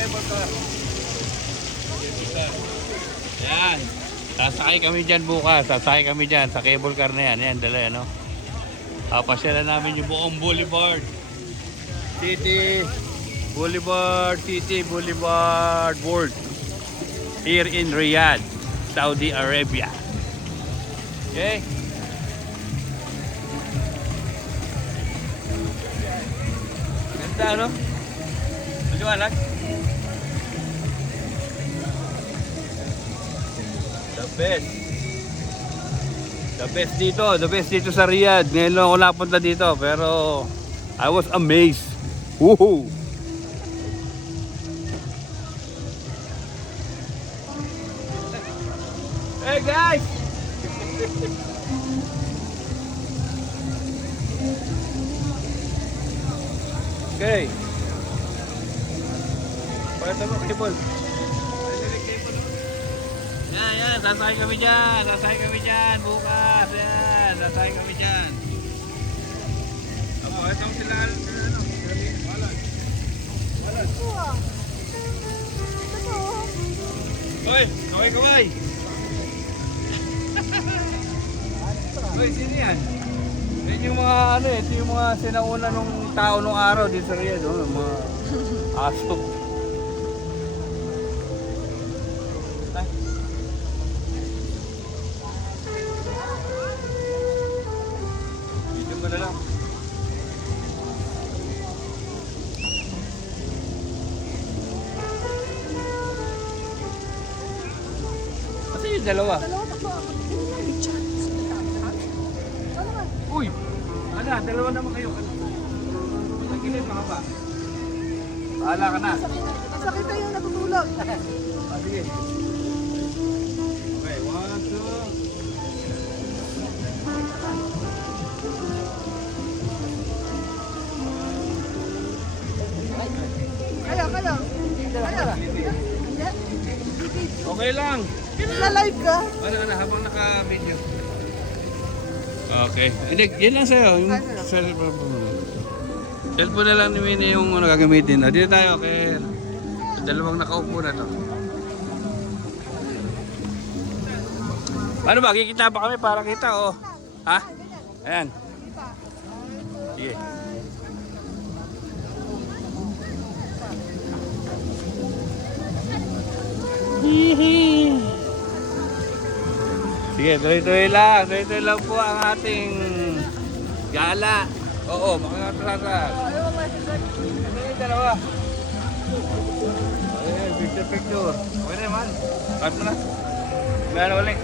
cable car. Yan. Sasakay kami dyan bukas. Sasakay kami dyan sa cable car na yan. Yan, dala yan, no? Pasyalan namin yung buong Boulevard City. Boulevard City, Boulevard World. Here in Riyadh, Saudi Arabia. Okay? Ganda, no? Maliwanag? The best. The best dito sa Riyadh. Ngayon lang ako napunta dito, pero I was amazed. Woohoo! Hey guys! Okay. Pakita mo cable. Yan, sasakay kami dyan, bukas, yan, sasakay kami dyan. Ito sila, Hoy, kaway! Hoy, sino yan? Yan yung mga ito yung mga sinauna nung tao nung araw dito sa Riyadh, mga aso. Dito mo na lang. Kasi yung dalawa. Uy! Dalawa naman kayo. Tagilid mga ba? Bahala ka na. Masakit tayo natutulog. Sige. Okay, 1, 2. Kayo. Okay lang. Na-live ka? Ano, habang naka-video. Okay. Hindi, yan lang sa'yo. Yung cellphone mo. Cellphone na lang ni Winnie yung gagamitin. Dito tayo, okay. Dalawang nakaupo na to. Ano ba? Kikita pa kami para kita, oh. Ha? Ayan. Sige. Sige, tuloy-tuloy lang po ang ating gala. Oo, makakatrasan. Ito yung dalawa. Ayan, picture. Okay naman. Cut mo na. Gano'n ulit.